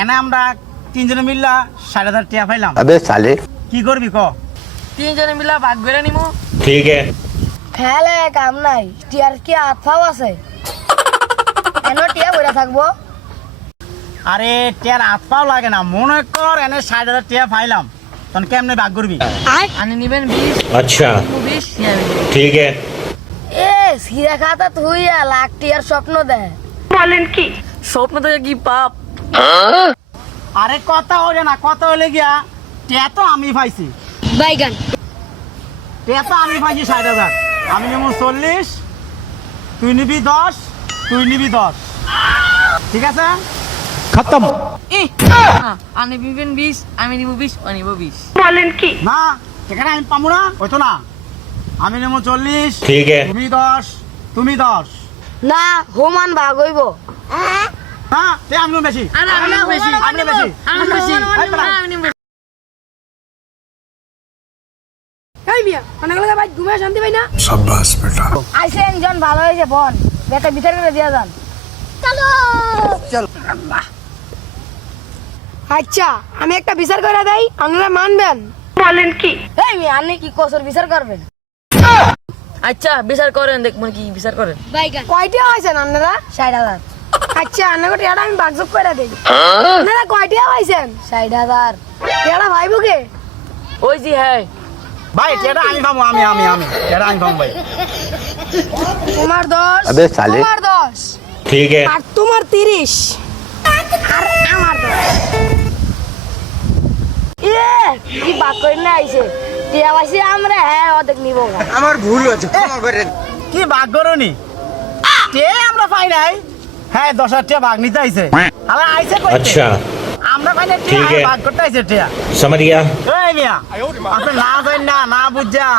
এনে আমরা তিনজনে মিল্লা সাড়ে হাজার পাইলাম। আবে সালে কি করবি ক? তিনজনে মিল্লা ভাগ করে নিমু। ঠিক। আছে ফেলে কাম নাই টিয়ার কি আছে? এন টিয়া বইরা থাকব? আরে টিয়ার লাগে না মনে কর এনে সাড়ে হাজার টিয়া পাইলাম। তখন কেমনে ভাগ করবি? আনি নিবেন বিশ আচ্ছা। বিশ ঠিক। আছে এ সিরা খাতা তুই লাখ টিয়ার স্বপ্ন দে। বলেন কি? স্বপ্ন তো কি পাপ? আরে কথা হইলে না কথা হইলে গিয়া টিয়া আমি পাইছি বাইগান। টিয়া তো আমি পাইছি ষাট হাজার। আমি নেব চল্লিশ তুই নিবি দশ তুই নিবি দশ। ঠিক আছে? খতম। হ্যাঁ, আমি নিবেন বিশ আমি নিব বিশ ও নিব বিশ। বলেন কি? না সেখানে আমি পামু না হয়তো না। আমি নেব চল্লিশ ঠিক আছে। তুমি দশ তুমি দশ। না হোমান ভাগ হইব। হ্যাঁ তে বেশি। আরে আমি বেশি আমি বেশি আমি বেশি এই বেটা। আমি নিবো বেশি। এই মিয়া অনেক লাগে ভাই ঘুমিয়ে শান্তি পাই না। আইসে একজন ভালো হয়েছে বন বেটা বিচার করে দিয়া যান। আচ্ছা আমি একটা বিচার করে দেই আপনারা মানবেন? এই মিয়া আপনি কি কসর বিচার করবেন? আচ্ছা বিচার করেন দেখবেন কি বিচার করেন। কয়টা হয়েছেন আপনারা? ষাট হাজার। আচ্ছা আন্না কোটি এটা আমি বাগজক করে দেই। না না কয় টাকা পাইছেন? ষাট হাজার। এটা ভাইবো কে? ওই জি হ্যাঁ। ভাই এটা আমি পাবো আমি আমি আমি। এটা আমি পাবো ভাই। তোমার দশ আবে সালে তোমার দশ। ঠিক আছে। আর তোমার তিরিশ। আর আমার দশ। ইয়ে কি বাক করে না আইছে? টিয়া পাইছি আমরা হ্যাঁ অর্ধেক নিবো। আমার ভুল হয়েছে ক্ষমা করে কি বাক করো নি? আমরা পাই নাই। হ্যাঁ দশ হাজার টাকা ভাগ নিতে আইছে আরে আইছে কইতে अच्छा আমরা পাই না ঠিক টিয়া আছে। ভাগ করতে আইছে টিয়া समझ गया এই মিয়া আপনি না জানেন না না বুঝা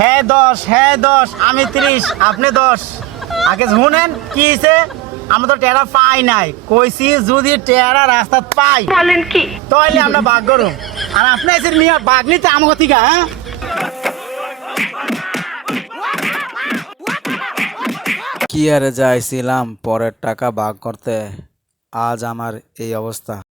হ্যাঁ দশ হ্যাঁ দশ আমি ত্রিশ আপনি দশ আগে শুনেন কি হয়েছে আমরা তো টেরা পাই নাই কইছি যদি টেরা রাস্তা পাই বলেন কি তাহলে আমরা বাঘ করুম আর আপনি এসে মিয়া বাঘ নিতে আমাকে থেকে হ্যাঁ কি আরে যাইছিলাম পরের টাকা ভাগ করতে? আজ আমার এই অবস্থা।